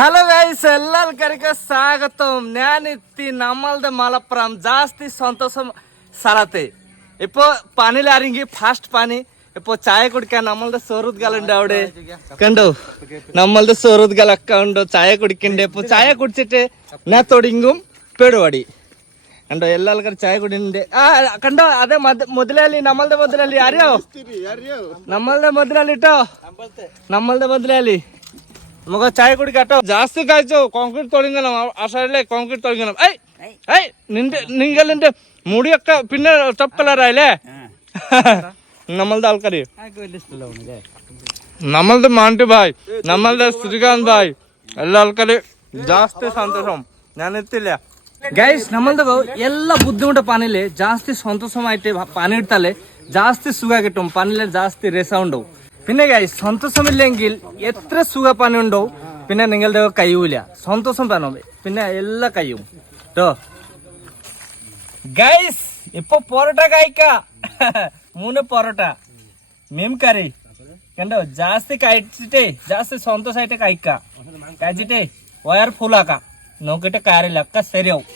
Hello guys, എല്ലാവർക്കും സ്വാഗതം. ഞാൻ എത്തി നമ്മളുടെ മലപ്പുറം ജാസ്തി സന്തോഷം സ്ഥലത്ത്. ഇപ്പൊ പനിയിലാരെങ്കിൽ ഫാസ്റ്റ് പനി. ഇപ്പൊ ചായ കുടിക്കാൻ നമ്മളുടെ സുഹൃത്തുക്കളുണ്ട് അവിടെ, കണ്ടോ? നമ്മളുടെ സുഹൃത്തുക്കളൊക്കെ ഉണ്ടോ ചായ കുടിക്കണ്ടേ? ഇപ്പൊ ചായ കുടിച്ചിട്ട് ഞാൻ തുടങ്ങും പരിപാടി. കണ്ടോ, എല്ലാ ആൾക്കാരും ചായ കുടിക്കുന്നുണ്ട്. കണ്ടോ, അതെ മുതലാളി, നമ്മളുടെ മുതലാളി അറിയോ? നമ്മളുടെ മുതലാളി ട്ടോ, നമ്മളുടെ മുതലാളി. നമുക്ക് ചായ കുടിക്കാട്ടോ. ജാസ്തി കഴിച്ചോ, കോൺക്രീറ്റ് തുടങ്ങണം. ആശാരിലെ കോൺക്രീറ്റ് തുടങ്ങണം. നിങ്ങളുടെ മുടിയൊക്കെ പിന്നെ ടോപ്പ് കളറായില്ലേ? നമ്മളുടെ ആൾക്കാര്, നമ്മളുടെ മാണ്ടി ഭായ്, നമ്മളുടെ ശ്രീകാന്ത് ഭായ്, എല്ലാ ആൾക്കാര് ജാസ്തി സന്തോഷം. ഞാൻ എത്തില്ല ഗൈസ്. നമ്മളുടെ എല്ലാ ബുദ്ധിമുട്ട് പണിയില് ജാസ്തി സന്തോഷമായിട്ട് പണിയെടുത്താലേ ജാസ്തി സുഖ കിട്ടും. പണിയില് ജാസ്തി രസം ഉണ്ടാവും. പിന്നെ ഗൈസ്, സന്തോഷമില്ലെങ്കിൽ എത്ര സുഖ പണി ഉണ്ടോ പിന്നെ നിങ്ങളുടെ കഴിയൂല. സന്തോഷം വേണം, പിന്നെ എല്ലാം കഴിയും കേട്ടോ ഗൈസ്. ഇപ്പൊ പൊറോട്ട കഴിക്ക 3 പൊറോട്ട മീൻ കറി കണ്ടോ. ജാസ്തി കഴിച്ചിട്ടേ ജാസ്തി സന്തോഷമായിട്ട് കഴിച്ചിട്ടേ വയർ ഫുള്ളാക്കാം. നോക്കിട്ട് കാര്യമില്ല, ഒക്കെ ശരിയാവും.